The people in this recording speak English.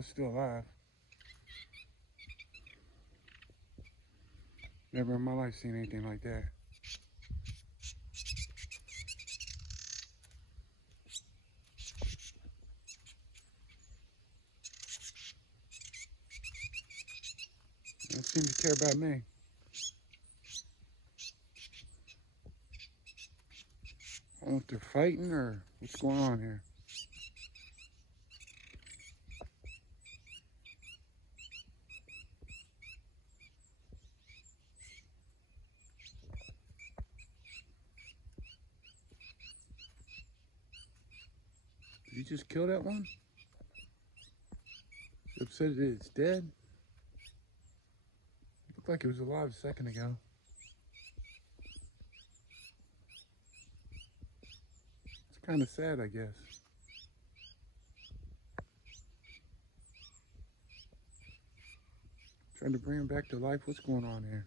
It's still alive. Never in my life seen anything like that. They don't seem to care about me. I don't know if they're fighting or what's going on here. Did you just kill that one? You upset that it's dead? Looked like it was alive a second ago. It's kind of sad, I guess. Trying to bring him back to life. What's going on here?